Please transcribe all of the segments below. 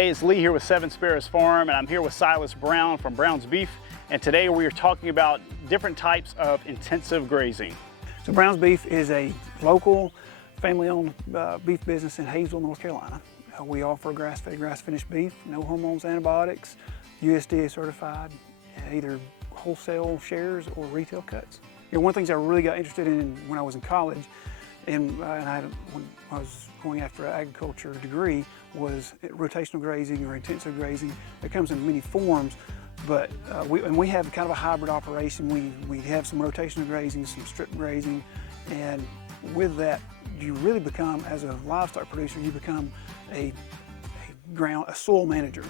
Hey, it's Lee here with Seven Sparrows Farm, and I'm here with Silas Brown from Brown's Beef, and today we are talking about different types of intensive grazing. So Brown's Beef is a local, family-owned beef business in Hayesville, North Carolina. We offer grass-fed, grass-finished beef, no hormones, antibiotics, USDA certified, either wholesale shares or retail cuts. You know, one of the things I really got interested in when I was in college, when I was going after an agriculture degree, was rotational grazing or intensive grazing. It comes in many forms, but we have kind of a hybrid operation. We have some rotational grazing, some strip grazing, and with that, you really become, as a livestock producer, you become a soil manager.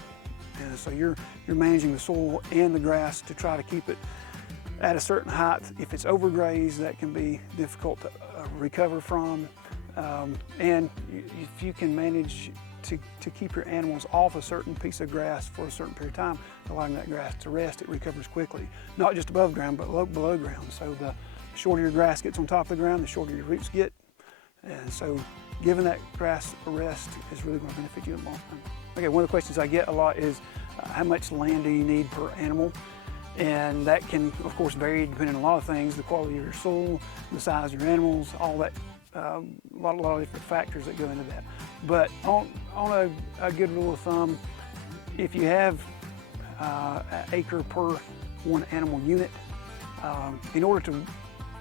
And so you're managing the soil and the grass to try to keep it at a certain height. If it's overgrazed, that can be difficult to recover from. And if you can manage to keep your animals off a certain piece of grass for a certain period of time, allowing that grass to rest, it recovers quickly. Not just above ground, but below ground. So the shorter your grass gets on top of the ground, the shorter your roots get. And so giving that grass a rest is really going to benefit you in the long term. Okay, one of the questions I get a lot is how much land do you need per animal? And that can, of course, vary depending on a lot of things, the quality of your soil, the size of your animals, all that, a lot of different factors that go into that. But on a good rule of thumb, if you have an acre per one animal unit, in order to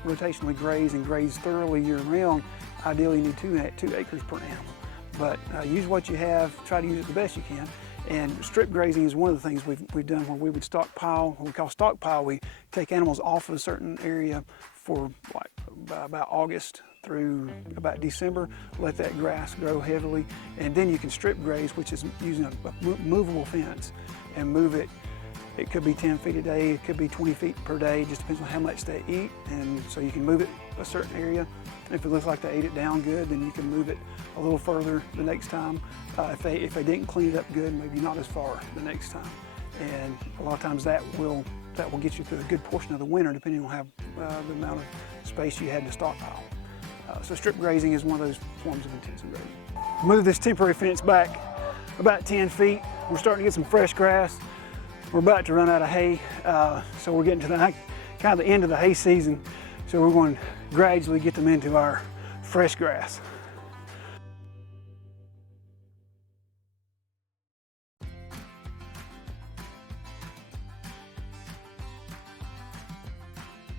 rotationally graze and graze thoroughly year-round, ideally you need 2 acres per animal. But use what you have, try to use it the best you can. And strip grazing is one of the things we've done, where we would stockpile, what we call stockpile. We take animals off of a certain area for like about August through about December, let that grass grow heavily, and then you can strip graze, which is using a movable fence, and move it. It could be 10 feet a day, it could be 20 feet per day, just depends on how much they eat, and so you can move it a certain area. If it looks like they ate it down good, then you can move it a little further the next time. If they didn't clean it up good, maybe not as far the next time. And a lot of times that will get you through a good portion of the winter, depending on how the amount of space you had to stockpile. So strip grazing is one of those forms of intensive grazing. Move this temporary fence back about 10 feet. We're starting to get some fresh grass. We're about to run out of hay, so we're getting to the kind of the end of the hay season. So we're going to gradually get them into our fresh grass.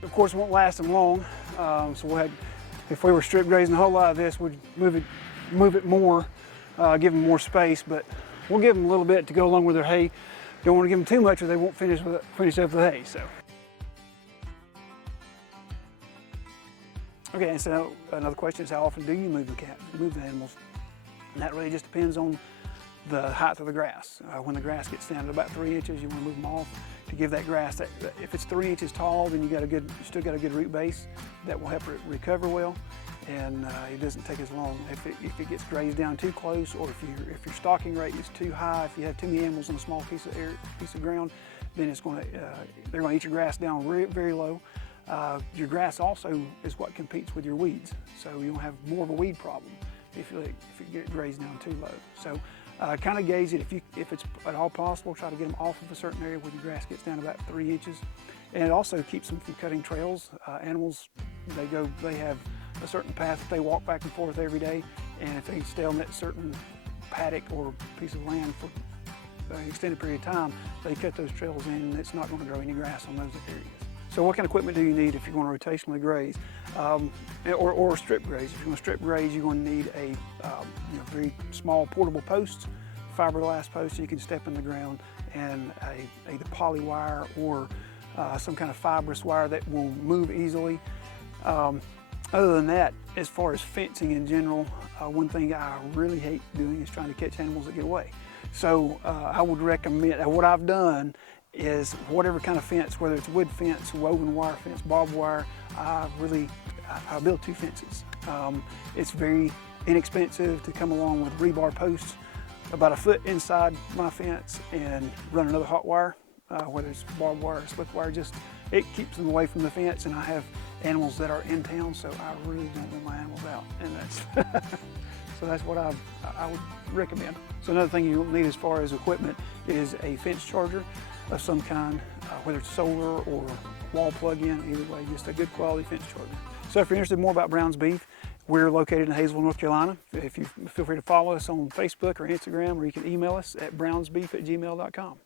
Of course, it won't last them long, so if we were strip grazing a whole lot of this, we'd move it more, give them more space, but we'll give them a little bit to go along with their hay. Don't want to give them too much or they won't finish up the hay. So. Okay, and so another question is, how often do you move the animals? And that really just depends on the height of the grass. When the grass gets down to about 3 inches, you want to move them off to give that grass, if it's 3 inches tall, then you still got a good root base that will help it recover well, and it doesn't take as long. If it gets grazed down too close, or if your stocking rate is too high, if you have too many animals on a small piece of ground, then they're going to eat your grass down very low. Your grass also is what competes with your weeds, so you'll have more of a weed problem if it gets grazed down too low. So kind of gauge it. If it's at all possible, try to get them off of a certain area where the grass gets down to about 3 inches. And it also keeps them from cutting trails. Animals, they have a certain path that they walk back and forth every day, and if they stay on that certain paddock or piece of land for an extended period of time, they cut those trails in, and it's not going to grow any grass on those areas. So what kind of equipment do you need if you're going to rotationally graze or strip graze? If you're going to strip graze, you're going to need a very small portable posts, fiberglass posts you can step in the ground, and either poly wire or some kind of fibrous wire that will move easily. Other than that, as far as fencing in general, one thing I really hate doing is trying to catch animals that get away. So I would recommend, what I've done is whatever kind of fence, whether it's wood fence, woven wire fence, barbed wire, I build 2 fences. It's very inexpensive to come along with rebar posts about 1 foot inside my fence and run another hot wire, whether it's barbed wire or slick wire. It keeps them away from the fence, and I have animals that are in town, so I really don't want my animals out, and that's So that's what I would recommend. So another thing you'll need as far as equipment is a fence charger of some kind, whether it's solar or wall plug-in, either way, just a good quality fence charger. So if you're interested more about Brown's Beef, we're located in Hayesville, North Carolina. If you feel free to follow us on Facebook or Instagram, or you can email us at brownsbeef@gmail.com.